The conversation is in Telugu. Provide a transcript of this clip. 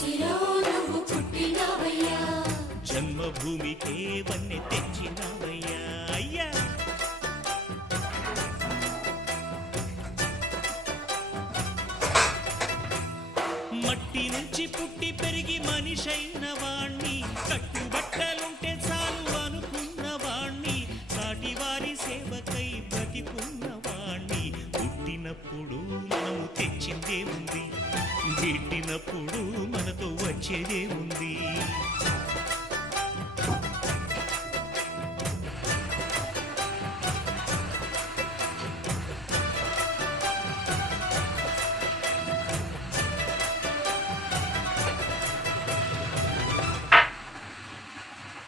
కాశీలో నువ్వు పుట్టినవయ్యా, జన్మభూమికే వన్నె తెచ్చినవయ్యా అయ్యా. మట్టి నుంచి పుట్టి పెరిగి మనిషైన వాణ్ణి